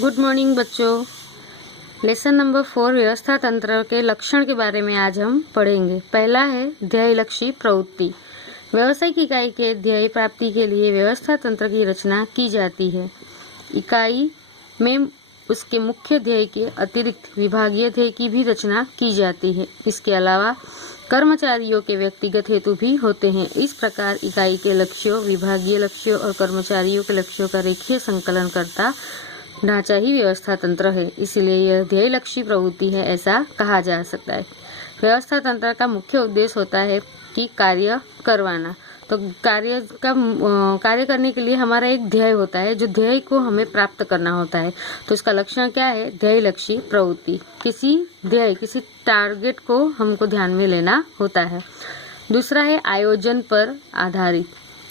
Good morning बच्चों। Lesson number 4 व्यवस्था तंत्र के लक्षण के बारे में आज हम पढ़ेंगे। पहला है ध्येयलक्षी प्रवृत्ति। व्यावसायिक इकाई के ध्येय प्राप्ति के लिए व्यवस्था तंत्र की रचना की जाती है। इकाई में उसके मुख्य ध्येय के अतिरिक्त विभागीय ध्येय की भी रचना की जाती है। इसके अलावा कर्मचारियों के व्यक्तिगत हेतु भी होते हैं। इस प्रकार इकाई के लक्ष्यों, विभागीय लक्ष्यों और कर्मचारियों के लक्ष्यों का रेखीय संकलन करता ढांचा ही व्यवस्था तंत्र है। इसलिए यह ध्येयलक्षी प्रवृत्ति है, ऐसा कहा जा सकता है। व्यवस्था तंत्र का मुख्य उद्देश्य होता है कि कार्य करवाना। तो कार्य करने के लिए हमारा एक ध्येय होता है, जो ध्येय को हमें प्राप्त करना होता है। तो इसका लक्षण क्या है? ध्येयलक्षी प्रवृत्ति। किसी टारगेट को हमको ध्यान में लेना होता है। दूसरा है आयोजन पर आधारित।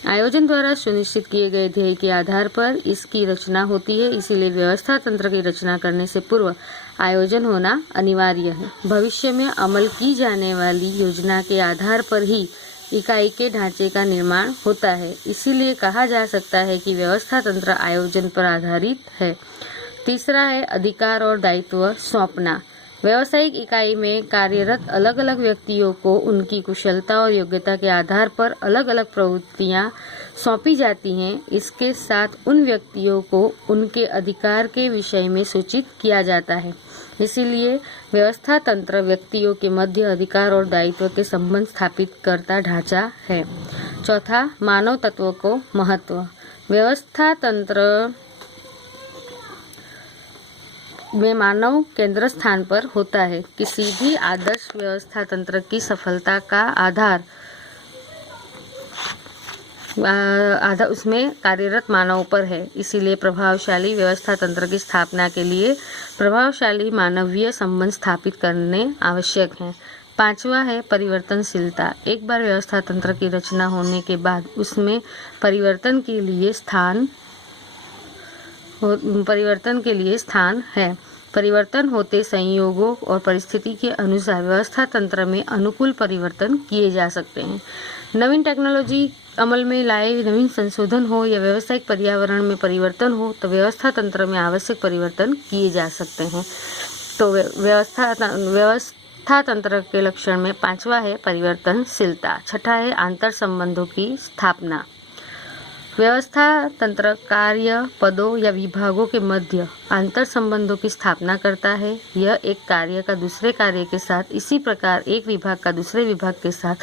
आयोजन द्वारा सुनिश्चित किए गए ध्येय के आधार पर इसकी रचना होती है। इसीलिए व्यवस्था तंत्र की रचना करने से पूर्व आयोजन होना अनिवार्य है। भविष्य में अमल की जाने वाली योजना के आधार पर ही इकाई के ढांचे का निर्माण होता है। इसीलिए कहा जा सकता है कि व्यवस्था तंत्र आयोजन पर आधारित है। तीसरा है अधिकार और दायित्व सौंपना। व्यावसायिक इकाई में कार्यरत अलग अलग व्यक्तियों को उनकी कुशलता और योग्यता के आधार पर अलग अलग प्रवृत्तियां सौंपी जाती हैं। इसके साथ उन व्यक्तियों को उनके अधिकार के विषय में सूचित किया जाता है। इसीलिए व्यवस्था तंत्र व्यक्तियों के मध्य अधिकार और दायित्व के संबंध स्थापित करता ढांचा है। चौथा, मानव तत्व को महत्व। व्यवस्था तंत्र में मानव केंद्र स्थान पर होता है। किसी भी आदर्श व्यवस्था तंत्र की सफलता का आधार उसमें कार्यरत मानव पर है। इसीलिए प्रभावशाली व्यवस्था तंत्र की स्थापना के लिए प्रभावशाली मानवीय संबंध स्थापित करने आवश्यक हैं। पांचवा है परिवर्तनशीलता। एक बार व्यवस्था तंत्र की रचना होने के बाद उसमें परिवर्तन के लिए स्थान है। परिवर्तन होते संयोगों और परिस्थिति के अनुसार व्यवस्था तंत्र में अनुकूल परिवर्तन किए जा सकते हैं। नवीन टेक्नोलॉजी अमल में लाए नवीन संशोधन हो या व्यावसायिक पर्यावरण में परिवर्तन हो तो व्यवस्था तंत्र में आवश्यक परिवर्तन किए जा सकते हैं। तो व्यवस्था तंत्र के लक्षण में पांचवा है परिवर्तनशीलता। छठा है आंतर संबंधों की स्थापना। व्यवस्था तंत्र कार्य, पदों या विभागों के मध्य आंतर संबंधों की स्थापना करता है। यह एक कार्य का दूसरे कार्य के साथ, इसी प्रकार एक विभाग का दूसरे विभाग के साथ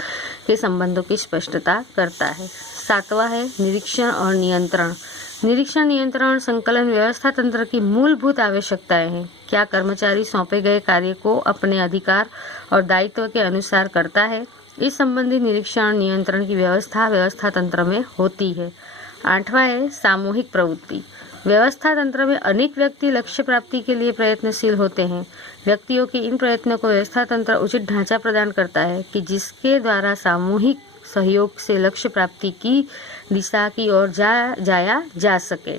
के संबंधों की स्पष्टता करता है। सातवां है निरीक्षण और नियंत्रण। निरीक्षण, नियंत्रण, संकलन व्यवस्था तंत्र की मूलभूत आवश्यकताएं हैं। क्या कर्मचारी सौंपे गए कार्य को अपने अधिकार और दायित्व के अनुसार करता है? इस संबंधी निरीक्षण नियंत्रण की व्यवस्था तंत्र में होती है। आठवां है सामूहिक प्रवृत्ति। व्यवस्था तंत्र में अनेक व्यक्ति लक्ष्य प्राप्ति के लिए प्रयत्नशील होते हैं। व्यक्तियों के इन प्रयत्नों को व्यवस्था तंत्र उचित ढांचा प्रदान करता है कि जिसके द्वारा सामूहिक सहयोग से लक्ष्य प्राप्ति की दिशा की ओर जाया जा सके।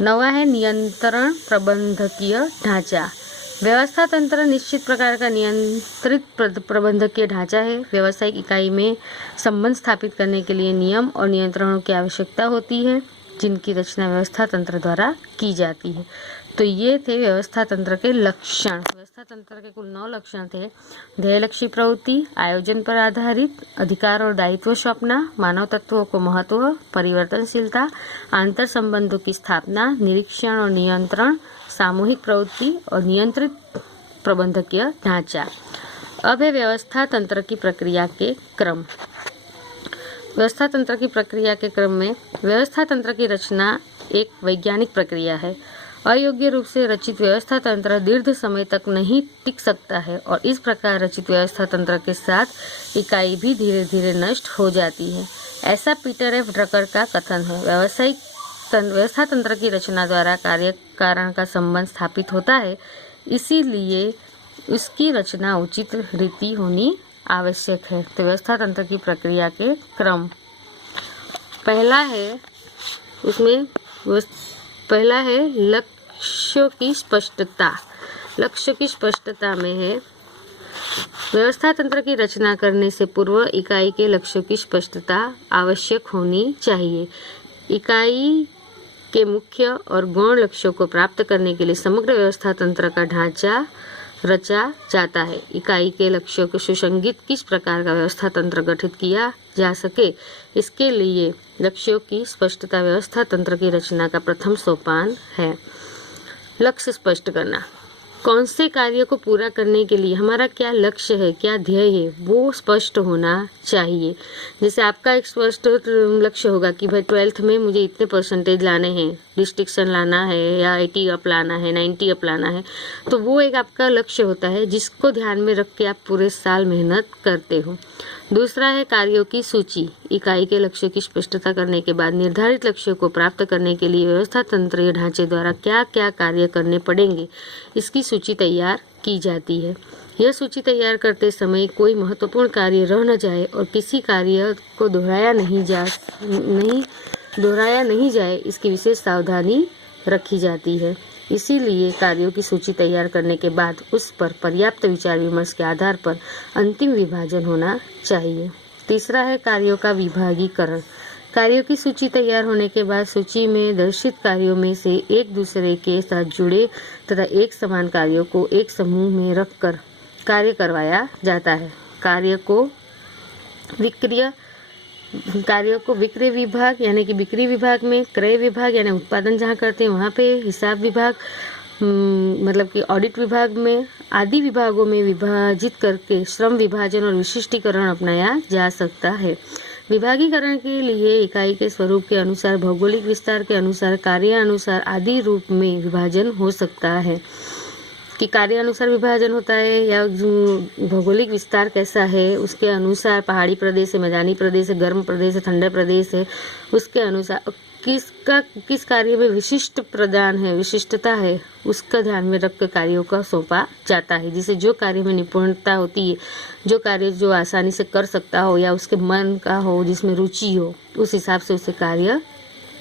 नवा है नियंत्रण प्रबंधकीय ढांचा। व्यवस्था तंत्र निश्चित प्रकार का नियंत्रित प्रबंधकीय ढांचा है। व्यावसायिक इकाई में संबंध स्थापित करने के लिए नियम और नियंत्रणों की आवश्यकता होती है, जिनकी रचना व्यवस्था तंत्र द्वारा की जाती है। तो ये थे व्यवस्था तंत्र के लक्षण। व्यवस्था तंत्र के कुल 9 लक्षण थे। ध्येयलक्षी प्रवृत्ति, आयोजन पर आधारित, अधिकार और दायित्व सौंपना, मानव तत्वों को महत्व, परिवर्तनशीलता, आंतर संबंधों की स्थापना, निरीक्षण और नियंत्रण, सामूहिक प्रवृत्ति और नियंत्रित प्रबंधकीय ढांचा। अब है व्यवस्था तंत्र की प्रक्रिया के क्रम। व्यवस्था तंत्र की प्रक्रिया के क्रम में व्यवस्था तंत्र की रचना एक वैज्ञानिक प्रक्रिया है। अयोग्य रूप से रचित व्यवस्था तंत्र दीर्घ समय तक नहीं टिक सकता है और इस प्रकार रचित व्यवस्था तंत्र के साथ इकाई भी धीरे धीरे नष्ट हो जाती है। ऐसा पीटर एफ ड्रकर का कथन है। व्यवस्था तंत्र की रचना द्वारा कार्य कारण का संबंध स्थापित होता है, इसीलिए उसकी रचना उचित रीति होनी आवश्यक है। तो व्यवस्था तंत्र की प्रक्रिया के क्रम, पहला है लक्ष्यों की स्पष्टता। लक्ष्य की स्पष्टता में है व्यवस्था तंत्र की रचना करने से पूर्व इकाई के लक्ष्यों की स्पष्टता आवश्यक होनी चाहिए। इकाई के मुख्य और गौण लक्ष्यों को प्राप्त करने के लिए समग्र व्यवस्था तंत्र का ढांचा रचा जाता है। इकाई के लक्ष्यों को सुसंगत किस प्रकार का व्यवस्था तंत्र गठित किया जा सके, इसके लिए लक्ष्यों की स्पष्टता व्यवस्था तंत्र की रचना का प्रथम सोपान है। लक्ष्य स्पष्ट करना, कौन से कार्य को पूरा करने के लिए हमारा क्या लक्ष्य है, क्या ध्યેय है, वो स्पष्ट होना चाहिए। जैसे आपका एक स्पष्ट लक्ष्य होगा कि भाई 12th में मुझे इतने परसेंटेज लाने हैं, डिस्टिंक्शन लाना है या 80 अप लाना है, 90 अप लाना है, तो वो एक आपका लक्ष्य होता है जिसको ध्यान में रख के आप पूरे साल मेहनत करते हो। दूसरा है कार्यों की सूची। इकाई के लक्ष्य की स्पष्टता करने के बाद निर्धारित लक्ष्यों को प्राप्त करने के लिए व्यवस्था तंत्रीय ढांचे द्वारा क्या क्या कार्य करने पड़ेंगे, इसकी सूची तैयार की जाती है। यह सूची तैयार करते समय कोई महत्वपूर्ण कार्य रह न जाए और किसी कार्य को दोहराया नहीं जाए, इसकी विशेष सावधानी रखी जाती है। इसीलिए कार्यों की सूची तैयार करने के बाद उस पर पर्याप्त विचार विमर्श के आधार पर अंतिम विभाजन होना चाहिए। तीसरा है कार्यों का विभागीकरण। कार्यों की सूची तैयार होने के बाद सूची में दर्शित कार्यों में से एक दूसरे के साथ जुड़े तथा एक समान कार्यों को एक समूह में रखकर कार्य करवाया जाता है। कार्यों को विक्रय विभाग यानी कि बिक्री विभाग में, क्रय विभाग यानी उत्पादन जहाँ करते हैं वहाँ पे, हिसाब विभाग मतलब कि ऑडिट विभाग में, आदि विभागों में विभाजित करके श्रम विभाजन और विशिष्टीकरण अपनाया जा सकता है। विभागीकरण के लिए इकाई के स्वरूप के अनुसार, भौगोलिक विस्तार के अनुसार, कार्य अनुसार आदि रूप में विभाजन हो सकता है कि कार्य अनुसार विभाजन होता है या भौगोलिक विस्तार कैसा है उसके अनुसार, पहाड़ी प्रदेश है, मैदानी प्रदेश है, गर्म प्रदेश है, ठंडा प्रदेश है, उसके अनुसार किस कार्य में विशिष्ट प्रदान है, विशिष्टता है, उसका ध्यान में रख कर कार्यों का सौंपा जाता है। जिसे जो कार्य में निपुणता होती है, जो कार्य जो आसानी से कर सकता हो या उसके मन का हो, जिसमें रुचि हो, उस हिसाब से उसे कार्य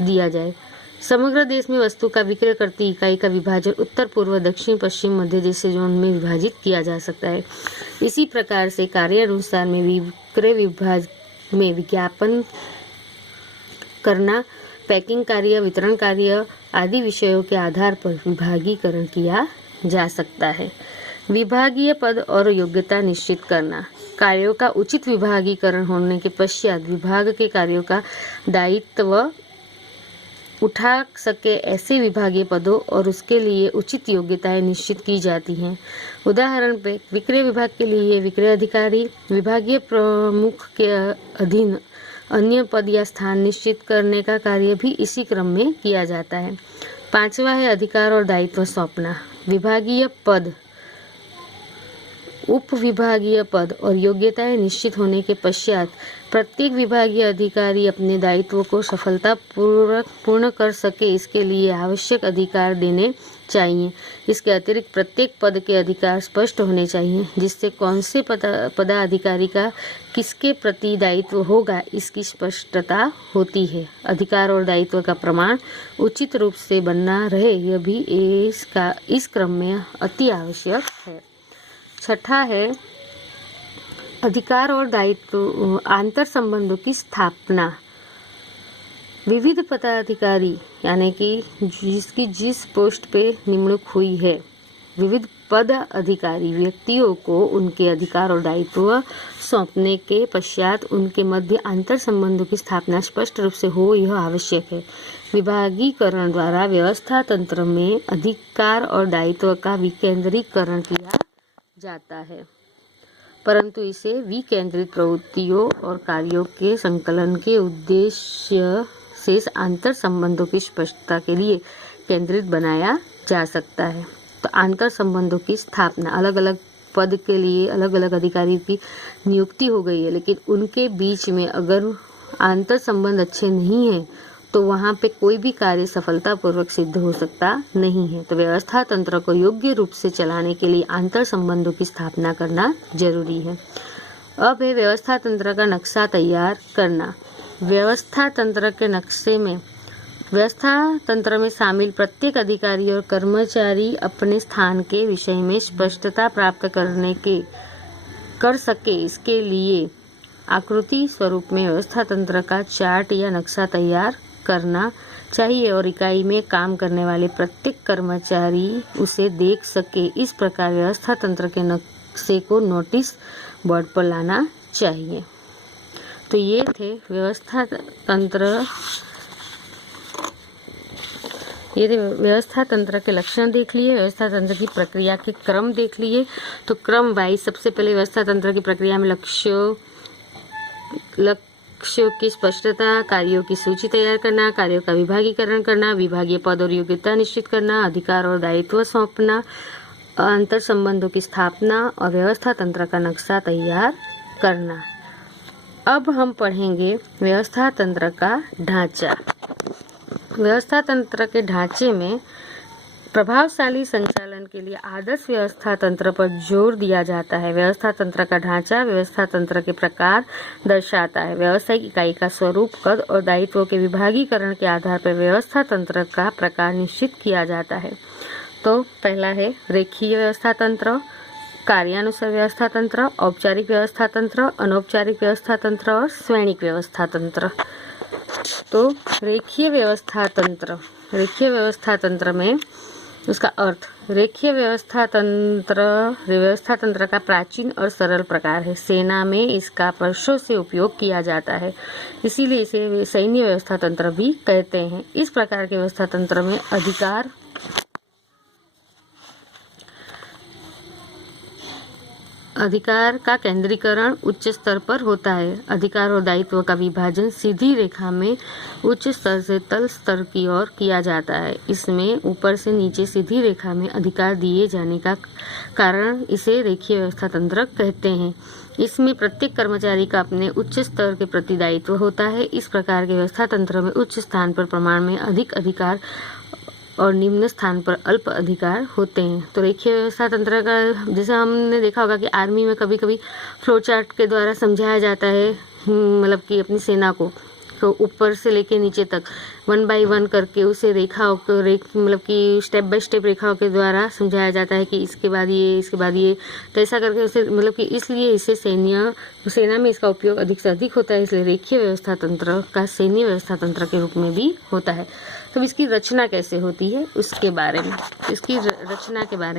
दिया जाए। समग्र देश में वस्तु का विक्रय करती इकाई का विभाजन उत्तर, पूर्व, दक्षिण, पश्चिम, मध्य जैसे जोन में विभाजित किया जा सकता है। इसी प्रकार से कार्य अनुसार में विक्रय विभाग में विज्ञापन करना, पैकिंग कार्य, वितरण कार्य आदि विषयों के आधार पर विभागीकरण किया जा सकता है। विभागीय पद और योग्यता निश्चित करना। कार्यों का उचित विभागीकरण होने के पश्चात विभाग के कार्यों का दायित्व उठा सके ऐसे विभागीय पदों और उसके लिए उचित योग्यताएं निश्चित की जाती हैं। उदाहरण पे विक्रय विभाग के लिए विक्रय अधिकारी, विभागीय प्रमुख के अधीन अन्य पद या स्थान निश्चित करने का कार्य भी इसी क्रम में किया जाता है। पांचवा है अधिकार और दायित्व सौंपना। विभागीय पद, उप विभागीय पद और योग्यताएं निश्चित होने के पश्चात प्रत्येक विभागीय अधिकारी अपने दायित्वों को सफलतापूर्वक पूर्ण कर सके इसके लिए आवश्यक अधिकार देने चाहिए। इसके अतिरिक्त प्रत्येक पद के अधिकार स्पष्ट होने चाहिए, जिससे कौन से पदाधिकारी का किसके प्रति दायित्व होगा इसकी स्पष्टता होती है। अधिकार और दायित्व का प्रमाण उचित रूप से बनना रहे, यह भी इस क्रम में अति आवश्यक है। छठा है अधिकार और दायित्व आंतर संबंधों की स्थापना। विविध पदाधिकारी यानी कि जिसकी जिस पोस्ट पे निमणूक हुई है, विविध पद अधिकारी व्यक्तियों को उनके अधिकार और दायित्व सौंपने के पश्चात उनके मध्य आंतर संबंधों की स्थापना स्पष्ट रूप से हो, यह आवश्यक है। विभागीकरण द्वारा व्यवस्था तंत्र में अधिकार और दायित्व का विकेंद्रीकरण किया जाता है, परंतु इसे विकेंद्रित प्रवृत्तियों और कार्यों के संकलन के उद्देश्य से आंतर संबंधों की स्पष्टता के लिए केंद्रित बनाया जा सकता है। तो आंतर संबंधों की स्थापना, अलग अलग पद के लिए अलग अलग अधिकारी की नियुक्ति हो गई है, लेकिन उनके बीच में अगर आंतर संबंध अच्छे नहीं है तो वहाँ पे कोई भी कार्य सफलतापूर्वक सिद्ध हो सकता नहीं है। तो व्यवस्था तंत्र को योग्य रूप से चलाने के लिए आंतर संबंधों की स्थापना करना जरूरी है। अब है व्यवस्था तंत्र का नक्शा तैयार करना। व्यवस्था तंत्र के नक्शे में व्यवस्था तंत्र में शामिल प्रत्येक अधिकारी और कर्मचारी अपने स्थान के विषय में स्पष्टता प्राप्त कर सके इसके लिए आकृति स्वरूप में व्यवस्था तंत्र का चार्ट या नक्शा तैयार करना चाहिए और इकाई में काम करने वाले प्रत्येक कर्मचारी उसे देख सके। इस प्रकार व्यवस्था तंत्र के नक्शे को नोटिस बोर्ड पर लाना चाहिए। तो ये थे व्यवस्था तंत्र के लक्षण देख लिए, व्यवस्था तंत्र की प्रक्रिया के क्रम देख लिए। तो क्रम वाइज सबसे पहले व्यवस्था तंत्र की प्रक्रिया में लक्ष्यों की स्पष्टता, कार्यों की सूची तैयार करना, कार्यों का विभागीकरण करना, विभागीय पद और योग्यता निश्चित करना, अधिकार और दायित्व सौंपना, अंतर संबंधों की स्थापना और व्यवस्था तंत्र का नक्शा तैयार करना। अब हम पढ़ेंगे व्यवस्था तंत्र का ढांचा। व्यवस्था तंत्र के ढांचे में प्रभावशाली संचालन के लिए आदर्श व्यवस्था तंत्र पर जोर दिया जाता है। व्यवस्था तंत्र का ढांचा व्यवस्था तंत्र के प्रकार दर्शाता है। व्यावसायिक इकाई का स्वरूप, कद और दायित्वों के विभागीकरण के आधार पर व्यवस्था तंत्र का प्रकार निश्चित किया जाता है। तो पहला है रेखीय व्यवस्था तंत्र, कार्यानुसार व्यवस्था तंत्र, औपचारिक व्यवस्था तंत्र, अनौपचारिक व्यवस्था तंत्र और श्रेणिक व्यवस्था तंत्र। तो रेखीय व्यवस्था तंत्र में उसका अर्थ, रेखीय व्यवस्था तंत्र का प्राचीन और सरल प्रकार है। सेना में इसका वर्षों से उपयोग किया जाता है, इसीलिए इसे सैन्य व्यवस्था तंत्र भी कहते हैं। इस प्रकार के व्यवस्था तंत्र में अधिकार का केंद्रीकरण उच्च स्तर पर होता है। अधिकार और दायित्व का विभाजन सीधी रेखा में उच्च स्तर से तल स्तर की ओर किया जाता है। इसमें ऊपर से नीचे सीधी रेखा में अधिकार दिए जाने का कारण इसे रेखीय व्यवस्था तंत्र कहते हैं। इसमें प्रत्येक कर्मचारी का अपने उच्च स्तर के प्रति दायित्व होता है। इस प्रकार के व्यवस्था तंत्र में उच्च स्थान पर प्रमाण में अधिक अधिकार और निम्न स्थान पर अल्प अधिकार होते हैं। तो रेखीय व्यवस्था तंत्र का जैसे हमने देखा होगा कि आर्मी में कभी कभी फ्लो चार्ट के द्वारा समझाया जाता है, मतलब कि अपनी सेना को तो ऊपर से लेके नीचे तक 1 बाय 1 करके उसे मतलब कि स्टेप बाय स्टेप रेखाओं के द्वारा समझाया जाता है कि इसके बाद ये तो ऐसा करके उसे मतलब कि इसलिए इसे सेना में इसका उपयोग अधिक से अधिक होता है। इसलिए रेखीय व्यवस्था तंत्र का सैन्य व्यवस्था तंत्र के रूप में भी होता है। तो इसकी रचना कैसे होती है इसके बारे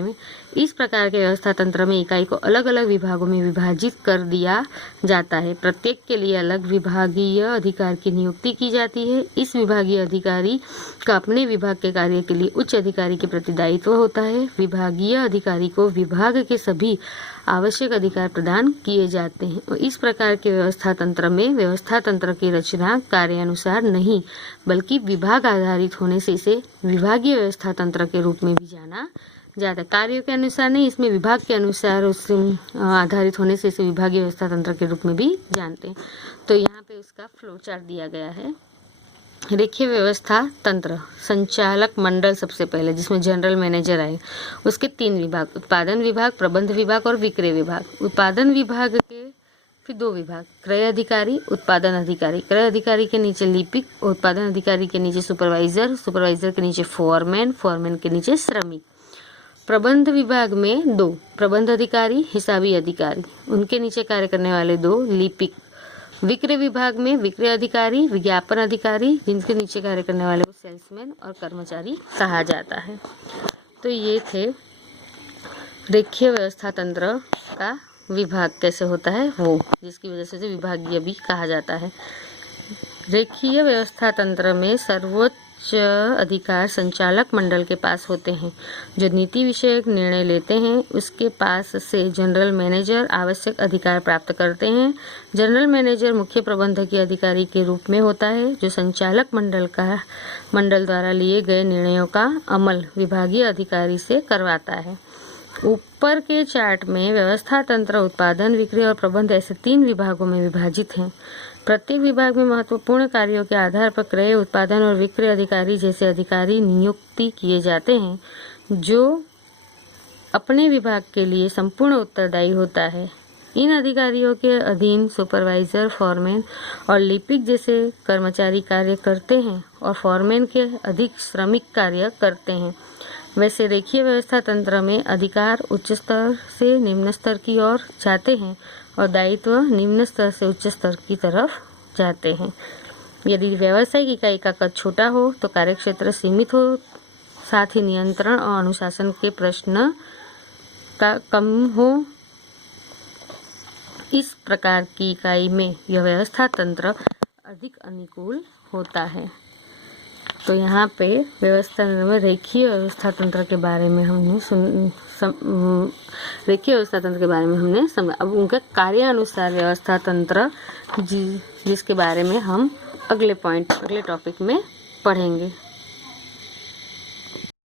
में इस प्रकार के व्यवस्था तंत्र में इकाई को अलग अलग विभागों में विभाजित कर दिया जाता है। प्रत्येक के लिए अलग विभागीय अधिकार की नियुक्ति की जाती है। इस विभागीय अधिकारी का अपने विभाग के कार्य के लिए उच्च अधिकारी के प्रति दायित्व होता है। विभागीय अधिकारी को विभाग के सभी आवश्यक अधिकार प्रदान किए जाते हैं। और इस प्रकार के व्यवस्था तंत्र में व्यवस्था तंत्र की रचना कार्यानुसार नहीं बल्कि विभाग आधारित होने से इसे विभागीय व्यवस्था तंत्र के रूप में भी जाना जाता है। कार्यों के अनुसार नहीं, इसमें विभाग के अनुसार उससे आधारित होने से इसे विभागीय व्यवस्था तंत्र के रूप में भी जानते हैं। तो यहाँ पे उसका फ्लो चार्ट दिया गया है। रेखीय व्यवस्था तंत्र संचालक मंडल सबसे पहले, जिसमें जनरल मैनेजर आए। उसके 3 विभाग, उत्पादन विभाग, प्रबंध विभाग और विक्रय विभाग। उत्पादन विभाग के फिर 2 विभाग, क्रय अधिकारी, उत्पादन अधिकारी। क्रय अधिकारी के नीचे लिपिक, उत्पादन अधिकारी के नीचे सुपरवाइजर, सुपरवाइजर के नीचे फोरमैन, फोरमैन के नीचे श्रमिक। प्रबंध विभाग में 2 प्रबंध अधिकारी, हिसाबी अधिकारी, उनके नीचे कार्य करने वाले 2 लिपिक। विक्रय विभाग में विक्रय अधिकारी, विज्ञापन अधिकारी, जिनके नीचे कार्य करने वाले को सेल्समैन और कर्मचारी कहा जाता है। तो ये थे रेखीय व्यवस्था तंत्र का विभाग कैसे होता है वो, जिसकी वजह से विभागीय भी कहा जाता है। रेखीय व्यवस्था तंत्र में सर्वोच्च अधिकार संचालक मंडल के पास होते हैं, जो नीति विषयक निर्णय लेते हैं। उसके पास से जनरल मैनेजर आवश्यक अधिकार प्राप्त करते हैं। जनरल मैनेजर मुख्य प्रबंधकीय अधिकारी के रूप में होता है, जो संचालक मंडल द्वारा लिए गए निर्णयों का अमल विभागीय अधिकारी से करवाता है। ऊपर के चार्ट में व्यवस्था तंत्र उत्पादन, विक्रय और प्रबंध ऐसे 3 विभागों में विभाजित हैं। प्रत्येक विभाग में महत्वपूर्ण कार्यों के आधार पर क्रय, उत्पादन और विक्रय अधिकारी जैसे अधिकारी नियुक्ति किए जाते हैं, जो अपने विभाग के लिए संपूर्ण उत्तरदायी होता है। इन अधिकारियों के अधीन सुपरवाइजर, फोरमैन और लिपिक जैसे कर्मचारी कार्य करते हैं और फोरमैन के अधिक श्रमिक कार्य करते हैं। वैसे रेखीय व्यवस्था तंत्र में अधिकार उच्च स्तर से निम्न स्तर की ओर जाते हैं और दायित्व निम्न स्तर से उच्च स्तर की तरफ जाते हैं। यदि व्यावसायिक इकाई का कद छोटा हो तो कार्यक्षेत्र सीमित हो, साथ ही नियंत्रण और अनुशासन के प्रश्न का कम हो। इस प्रकार की इकाई में यह व्यवस्था तंत्र अधिक अनुकूल होता है। तो यहाँ पे व्यवस्था में रेखीय व्यवस्था तंत्र के बारे में हमने रेखीय व्यवस्था तंत्र के बारे में हमने समझा। अब उनके कार्य अनुसार व्यवस्था तंत्र जिसके बारे में हम अगले टॉपिक में पढ़ेंगे।